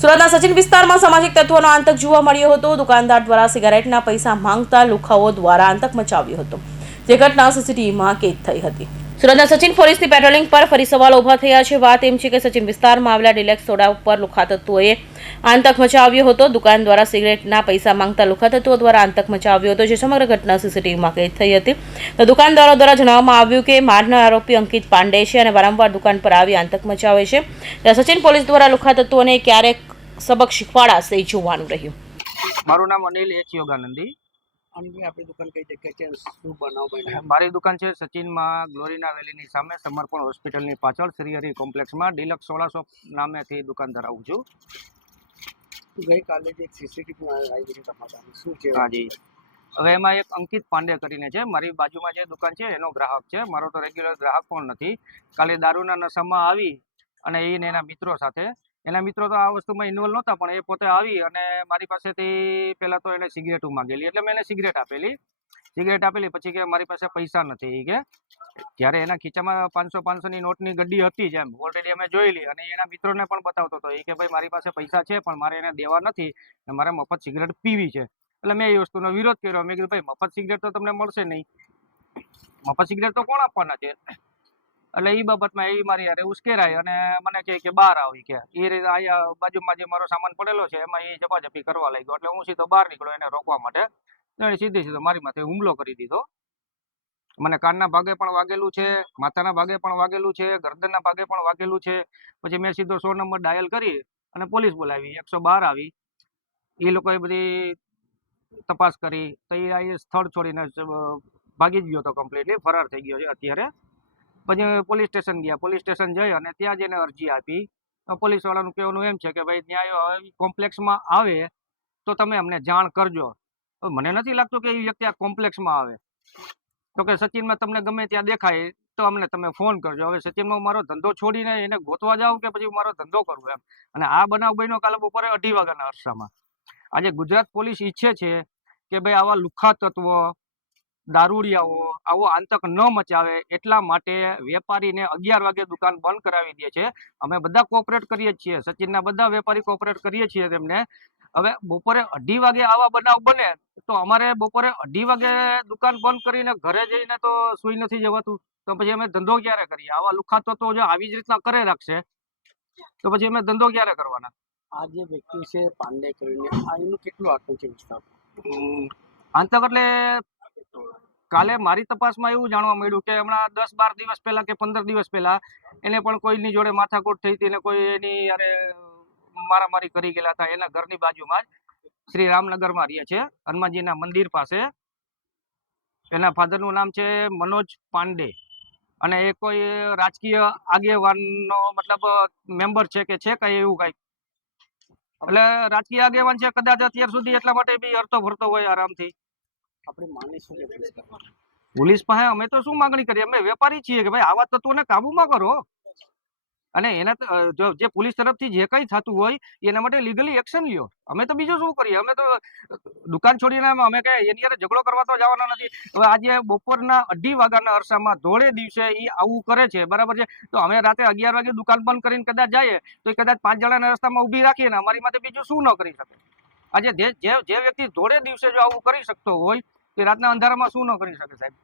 સુરતના સચિન વિસ્તારમાં સામાજિક તત્વોનો આતંક જોવા મળ્યો હતો. દુકાનદાર દ્વારા સિગારેટના પૈસા માંગતા લુખાઓ દ્વારા આતંક મચાવ્યો હતો. જે ઘટના સીસીટીવીમાં કેદ થઈ હતી. સુરતના સચિન પોલીસની પેટ્રોલિંગ પર ફરી સવાલ ઊભા થયા છે. વાત એમ છે કે સચિન વિસ્તારમાં આવેલા ડિલેક્સ સોડા ઉપર લુખા તત્વોએ મચાવ્યો હતો. દુકાન દ્વારા સિગરેટના પૈસા માંગતા લુખા તત્વો દ્વારા આતંક મચાવ્યો હતો, જે સમગ્ર ઘટના સીસીટીવીમાં કેદ થઈ હતી. તો દુકાનદારો દ્વારા જણાવવામાં આવ્યું કે મારના આરોપી અંકિત પાંડે છે અને વારંવાર દુકાન પર આવી આતંક મચાવે છે. ત્યારે સચિન પોલીસ દ્વારા લુખા તત્વોને ક્યારેક સબક શીખવાડાશે જોવાનું રહ્યું. મારું નામ અનિલ એચ યોગાનંદી. અને આપણી દુકાન કઈ જગ્યાએ છે? શું બનાવ બન્યો? મારી દુકાન છે સચિનમાં ગ્લોરીના વેલીની સામે સમર્પણ હોસ્પિટલની પાછળ શ્રીહરી કોમ્પ્લેક્સમાં ડિલક્સ સોળા શોપ નામેથી દુકાન ધરાવું છું. ગઈકાલે જે સીસીટીવી આવી ગઈ તમારા શું છે? હાજી હવે એમાં એક અંકિત પાંડે કરીને છે. મારી બાજુમાં જે દુકાન છે એનો ગ્રાહક છે. મારો તો રેગ્યુલર ગ્રાહક પણ નથી. કાલે દારૂના નશામાં આવી અને એ એના મિત્રો સાથે. એના મિત્રો તો આ વસ્તુમાં ઇન્વોલ્વ નહોતા, પણ એ પોતે આવી અને મારી પાસેથી પહેલાં તો એને સિગરેટો માગેલી એટલે મેં એને સિગરેટ આપેલી. સિગરેટ આપેલી પછી કે મારી પાસે પૈસા નથી. એ કે જ્યારે એના ખીચામાં પાંચસો પાંચસોની નોટની ગડ્ડી હતી જ એમ ઓલરેડી અમે જોયેલી અને એના મિત્રોને પણ બતાવતો હતો. એ કે ભાઈ, મારી પાસે પૈસા છે, પણ મારે એને દેવા નથી અને મારે મફત સિગરેટ પીવી છે. એટલે મેં એ વસ્તુનો વિરોધ કર્યો. મેં કીધું, ભાઈ, મફત સિગરેટ તો તમને મળશે નહીં. મફત સિગરેટ તો કોણ આપવાના છે? એટલે એ બાબતમાં એ મારી યારે ઉશ્કેરાય અને મને કહે કે બહાર આવી કે. એ રીતે અહીંયા બાજુમાં જે મારો સામાન પડેલો છે, એમાં એ જપાજપી કરવા લાગ્યો. એટલે હું સીધો બહાર નીકળ્યો એને રોકવા માટે. એણે સીધે સીધો મારી માથે હુમલો કરી દીધો. મને કાનના ભાગે પણ વાગેલું છે, માથાના ભાગે પણ વાગેલું છે, ગરદનના ભાગે પણ વાગેલું છે. પછી મેં સીધો સો નંબર ડાયલ કરી અને પોલીસ બોલાવી, એકસો બાર આવી. એ લોકોએ બધી તપાસ કરી. તો એ સ્થળ છોડીને ભાગી ગયો હતો કમ્પ્લીટલી ફરાર થઈ ગયો છે અત્યારે. પછી પોલીસ સ્ટેશન ગયા. પોલીસ સ્ટેશન જઈ અને ત્યાં જઈને અરજી આપી. પોલીસવાળાનું કહેવાનું એમ છે કે ભાઈ ન્યાય કોમ્પ્લેક્સમાં આવે તો તમે અમને જાણ કરજો. મને નથી લાગતું કે એ વ્યક્તિ આ કોમ્પ્લેક્સમાં આવે. તો કે સચિનમાં તમને ગમે ત્યાં દેખાય તો અમને તમે ફોન કરજો. હવે સચિનમાં મારો ધંધો છોડીને એને ગોતવા જાઉં કે પછી મારો ધંધો કરવો એમ. અને આ બનાવ બન્યો કાલે બપોરે અઢી વાગ્યાના અરસામાં. આજે ગુજરાત પોલીસ ઈચ્છે છે કે ભાઈ આવા લુખ્ખા તત્વો દારૂડિયાઓ આવો આતંક ન મચાવે એટલા માટે વેપારીને અગિયાર વાગે દુકાન બંધ કરાવી દે છે. અમે બધા કોઓપરેટ કરીએ છીએ. સચિનના બધા વેપારી કોઓપરેટ કરીએ છીએ તેમને. હવે બપોરે અઢી વાગે આવા બનાવ બને તો અમારે બપોરે અઢી વાગે દુકાન બંધ કરીને ઘરે જઈને તો સુઈ નથી જવાતું. તો પછી અમે ધંધો ક્યારે કરીએ? આવા લુખાતો તત્વો જો આવી જ રીતના કરે રાખશે. તો પછી અમે ધંધો ક્યારે કરવાના? આ જે વ્યક્તિ છે પાંડે કરીને આ એનું કેટલું આટલું છે વિસ્તાર આતંક એટલે કાલે મારી તપાસમાં એવું જાણવા મળ્યું કે હમણાં દસ બાર દિવસ પહેલા કે પંદર દિવસ પહેલા એને પણ કોઈની જોડે માથાકૂટ થઈ હતી કોઈ એની અરે મારામારી કરી ગયેલા હતા એના ઘરની બાજુમાં જ શ્રી રામનગરમાં રહે છે, હનુમાનજીના મંદિર પાસે. એના ફાધરનું નામ છે મનોજ પાંડે. અને એ કોઈ રાજકીય આગેવાનનો મતલબ મેમ્બર છે કે છે કઈ એવું કઈ? એટલે રાજકીય આગેવાન છે કદાચ અત્યાર સુધી એટલા માટે બી હરતો ભરતો હોય આરામથી. આપણે માનીશું કે પોલીસ પાસે. અમે તો શું માંગણી કરીએ? અમે વેપારી છીએ કે ભાઈ, આવા તત્વોને કાબુમાં કરો. અને એના જો પોલીસ તરફથી જે કંઈ થતું હોય, એના માટે લીગલી એક્શન લ્યો. અમે તો બીજું શું કરીએ? અમે તો દુકાન છોડીને અમે કઈ એની હારે ઝઘડો કરવા તો જવાના નથી. હવે આજે બપોરના અઢી વાગ્યાના અરસામાં ધોળે દિવસે એ આવું કરે છે, બરાબર છે? તો અમે રાતે અગિયાર વાગે દુકાન બંધ કરીને કદાચ જઈએ, તો કદાચ પાંચ જણાના રસ્તામાં ઊભી રાખીએ ને અમારી માટે બીજું શું ન કરી શકે? આજે જે જે વ્યક્તિ ધોળે દિવસે જો આવું કરી શકતો હોય એ રાતના અંધારામાં શું ન કરી શકે સાહેબ?